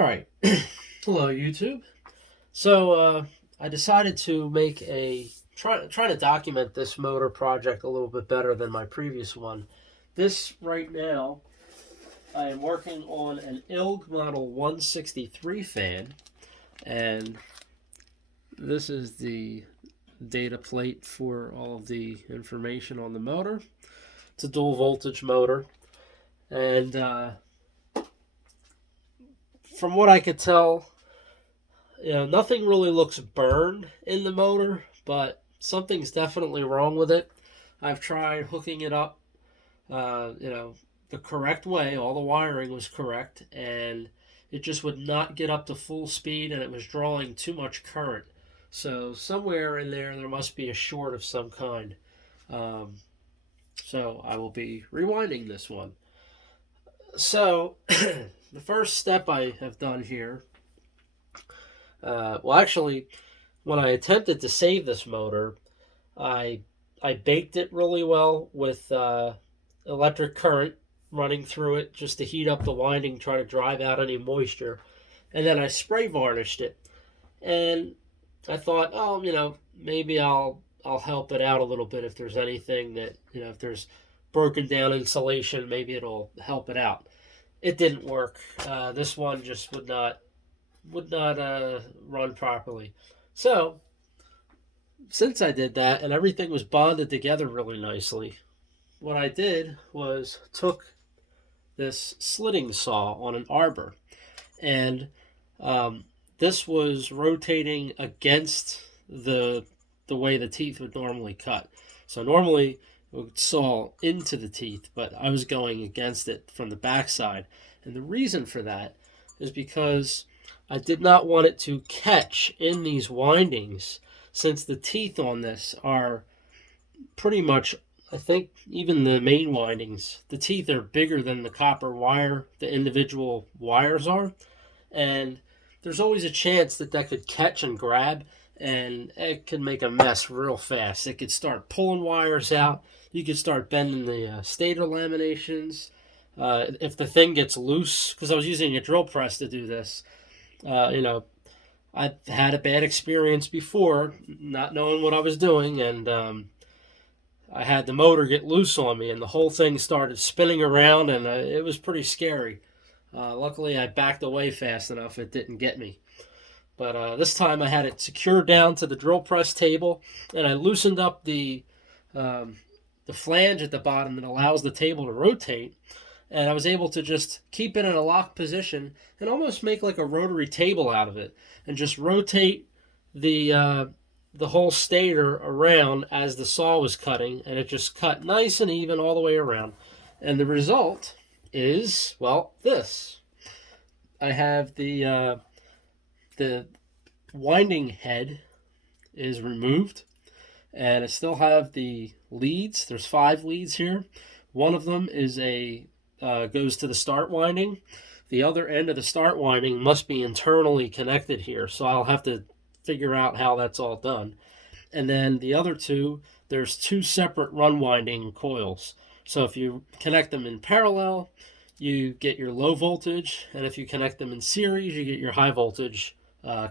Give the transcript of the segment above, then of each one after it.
All right. Hello, YouTube. So I decided to make try to document this motor project a little bit better than my previous one. This right now, I am working on an ILG model 163 fan, and this is the data plate for all of the information on the motor. It's a dual voltage motor, and from what I could tell, nothing really looks burned in the motor, but something's definitely wrong with it. I've tried hooking it up, the correct way. All the wiring was correct, and it just would not get up to full speed, and it was drawing too much current. So somewhere in there must be a short of some kind. Um, so I will be rewinding this one. So the first step I have done here, actually, when I attempted to save this motor, I I baked it really well with electric current running through it just to heat up the winding, try to drive out any moisture, and then I spray varnished it. And I thought, oh, maybe I'll help it out a little bit if there's anything that if there's broken down insulation, maybe it'll help it out. It didn't work. This one just would not run properly. So since I did that and everything was bonded together really nicely, what I did was took this slitting saw on an arbor, and this was rotating against the way the teeth would normally cut. So normally it would saw into the teeth, but I was going against it from the backside. And the reason for that is because I did not want it to catch in these windings, since the teeth on this are pretty much, I think, even the main windings, the teeth are bigger than the copper wire the individual wires are. And there's always a chance that could catch and grab, and it can make a mess real fast. It could start pulling wires out. You could start bending the stator laminations. If the thing gets loose, because I was using a drill press to do this, I've had a bad experience before, not knowing what I was doing, and I had the motor get loose on me, and the whole thing started spinning around, and it was pretty scary. Luckily, I backed away fast enough; it didn't get me. But this time, I had it secured down to the drill press table, and I loosened up the flange at the bottom that allows the table to rotate, and I was able to just keep it in a locked position and almost make like a rotary table out of it, and just rotate the whole stator around as the saw was cutting, and it just cut nice and even all the way around. And the result is, well, this. I have the winding head is removed, and I still have the leads. There's 5 leads here. One of them is goes to the start winding. The other end of the start winding must be internally connected here, so I'll have to figure out how that's all done. And then the other two, there's 2 separate run winding coils. So if you connect them in parallel, you get your low voltage, and if you connect them in series, you get your high voltage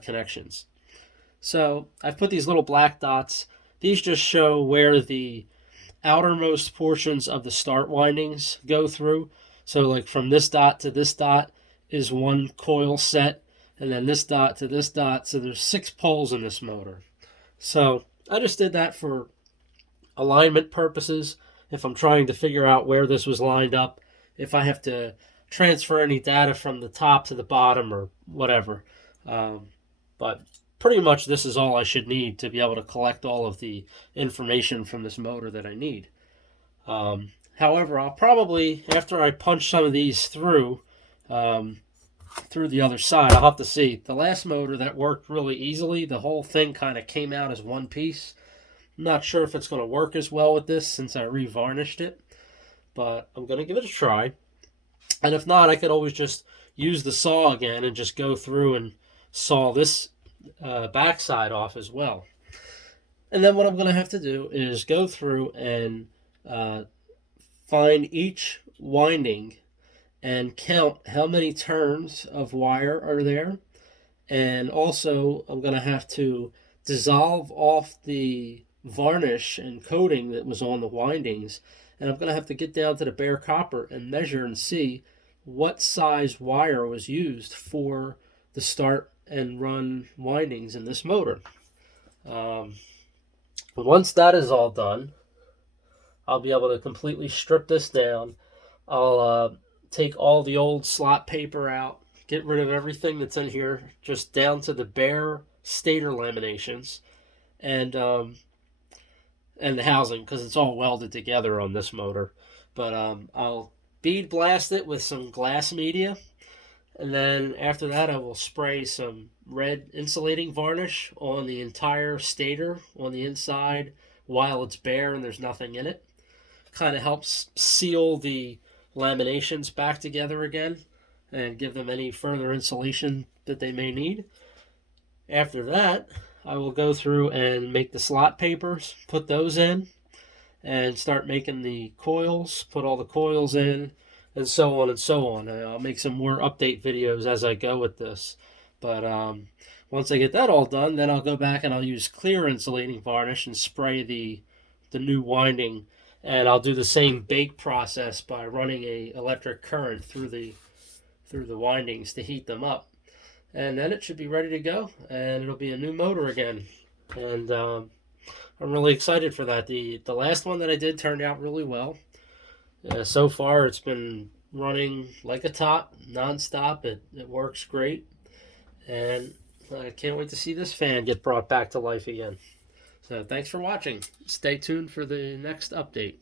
connections. So I've put these little black dots. These just show where the outermost portions of the start windings go through. So like from this dot to this dot is one coil set, and then this dot to this dot. So there's 6 poles in this motor. So I just did that for alignment purposes. If I'm trying to figure out where this was lined up, if I have to transfer any data from the top to the bottom or whatever. But pretty much this is all I should need to be able to collect all of the information from this motor that I need. However, I'll probably, after I punch some of these through the other side, I'll have to see. The last motor that worked really easily, the whole thing kind of came out as one piece. I'm not sure if it's going to work as well with this since I revarnished it, but I'm going to give it a try. And if not, I could always just use the saw again and just go through and saw this backside off as well. And then what I'm going to have to do is go through and find each winding and count how many turns of wire are there. And also, I'm going to have to dissolve off the varnish and coating that was on the windings. And I'm going to have to get down to the bare copper and measure and see what size wire was used for the start and run windings in this motor. Um, Once that is all done, I'll be able to completely strip this down. I'll take all the old slot paper out, get rid of everything that's in here, just down to the bare stator laminations and the housing, because it's all welded together on this motor. But I'll bead blast it with some glass media, and then after that I will spray some red insulating varnish on the entire stator on the inside while it's bare and there's nothing in it. Kind of helps seal the laminations back together again and give them any further insulation that they may need. After that, I will go through and make the slot papers, put those in, and start making the coils, put all the coils in, and so on and so on. And I'll make some more update videos as I go with this. But once I get that all done, then I'll go back and I'll use clear insulating varnish and spray the new winding. And I'll do the same bake process by running a electric current through the windings to heat them up. And then it should be ready to go, and it'll be a new motor again. And I'm really excited for that. The last one that I did turned out really well. So far, it's been running like a top, nonstop. It works great, and I can't wait to see this fan get brought back to life again. So thanks for watching. Stay tuned for the next update.